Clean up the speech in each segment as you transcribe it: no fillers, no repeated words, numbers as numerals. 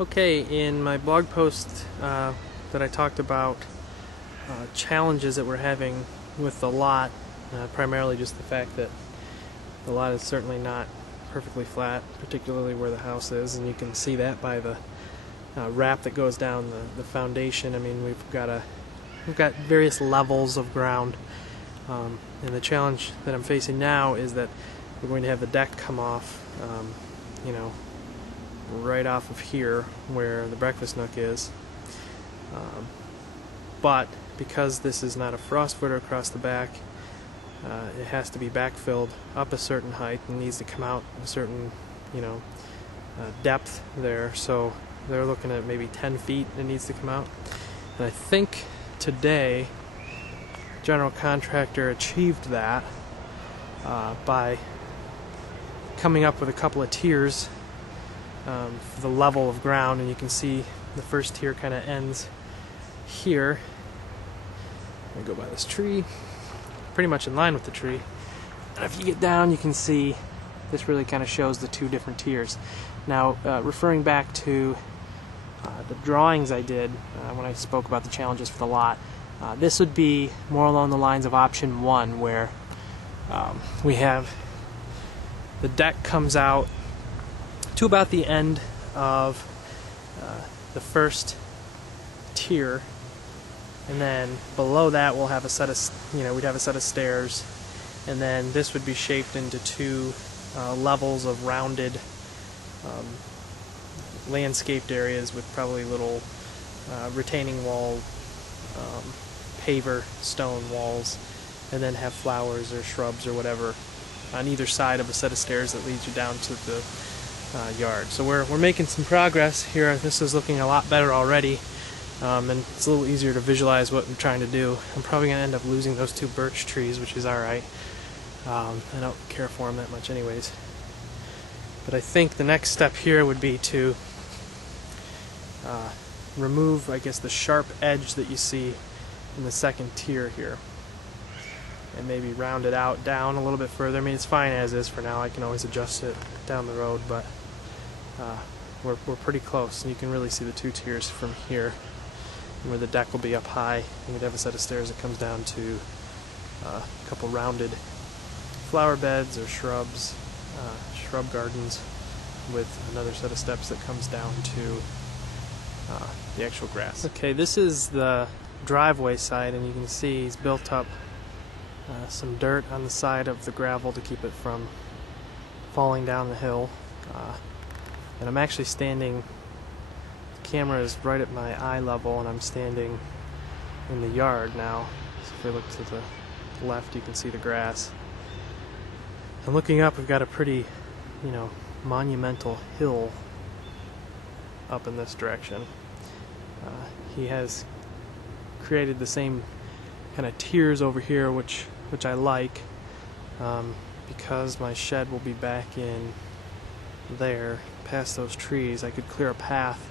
Okay, in my blog post that I talked about challenges that we're having with the lot, primarily just the fact that the lot is certainly not perfectly flat, particularly where the house is, and you can see that by the wrap that goes down the foundation. I mean, we've got various levels of ground, and the challenge that I'm facing now is that we're going to have the deck come off, you know, right off of here where the breakfast nook is, but because this is not a frost footer across the back, it has to be backfilled up a certain height and needs to come out a certain, depth there. So they're looking at maybe 10 feet it needs to come out. And I think today general contractor achieved that by coming up with a couple of tiers for the level of ground, and you can see the first tier kind of ends here. I'm gonna go by this tree, pretty much in line with the tree. And if you get down, you can see this really kind of shows the two different tiers. Now, referring back to the drawings I did when I spoke about the challenges for the lot, this would be more along the lines of option 1, where we have the deck comes out to about the end of the first tier, and then below that we'll have a set of we'd have a set of stairs, and then this would be shaped into two levels of rounded landscaped areas with probably little retaining wall paver stone walls, and then have flowers or shrubs or whatever on either side of a set of stairs that leads you down to the yard. So we're making some progress here. This is looking a lot better already, and it's a little easier to visualize what I'm trying to do. I'm probably going to end up losing those two birch trees, which is alright. I don't care for them that much anyways. But I think the next step here would be to remove, I guess, the sharp edge that you see in the second tier here, and maybe round it out down a little bit further. I mean, it's fine as is for now. I can always adjust it down the road, but we're pretty close, and you can really see the two tiers from here, where the deck will be up high, and we'd have a set of stairs that comes down to a couple rounded flower beds or shrubs, shrub gardens, with another set of steps that comes down to the actual grass. Okay, this is the driveway side, and you can see he's built up some dirt on the side of the gravel to keep it from falling down the hill. And I'm actually standing, the camera is right at my eye level, and I'm standing in the yard now. So if we look to the left, you can see the grass. And looking up, we've got a pretty, monumental hill up in this direction. He has created the same kind of tiers over here, which I like, because my shed will be back in there past those trees. I could clear a path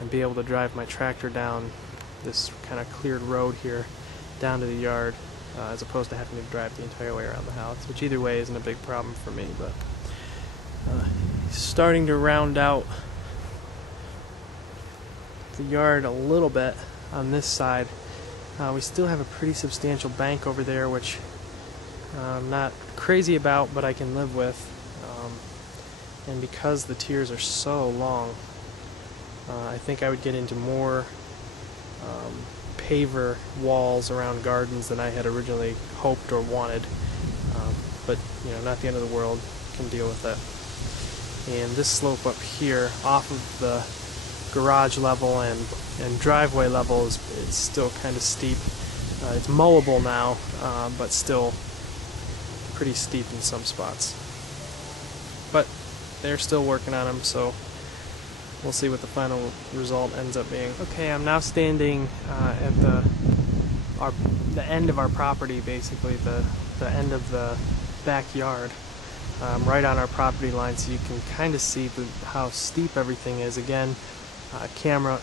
and be able to drive my tractor down this kind of cleared road here down to the yard, as opposed to having to drive the entire way around the house, which either way isn't a big problem for me. But starting to round out the yard a little bit on this side. We still have a pretty substantial bank over there, which I'm not crazy about, but I can live with. And because the tiers are so long, I think I would get into more paver walls around gardens than I had originally hoped or wanted. But not the end of the world. Can deal with that. And this slope up here, off of the garage level and driveway level, is still kind of steep. It's mowable now, but still pretty steep in some spots. But they're still working on them, so we'll see what the final result ends up being. Okay, I'm now standing at the end of our property, basically the end of the backyard, right on our property line, so you can kind of see how steep everything is. Again, camera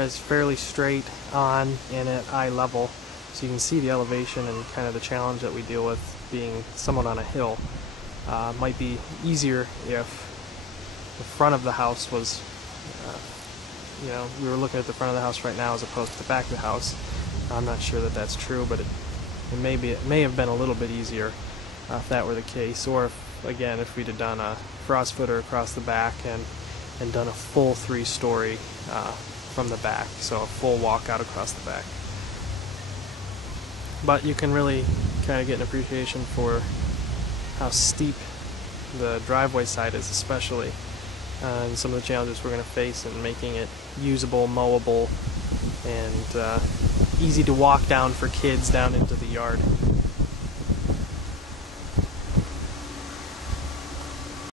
is fairly straight on and at eye level, so you can see the elevation and kind of the challenge that we deal with being somewhat on a hill. Might be easier if the front of the house was we were looking at the front of the house right now as opposed to the back of the house. I'm not sure that that's true, but it may have been a little bit easier if that were the case, or if we'd have done a frost footer across the back and done a full 3-story from the back, so a full walkout across the back. But you can really kind of get an appreciation for how steep the driveway side is, especially, and some of the challenges we're going to face in making it usable, mowable, and easy to walk down for kids down into the yard.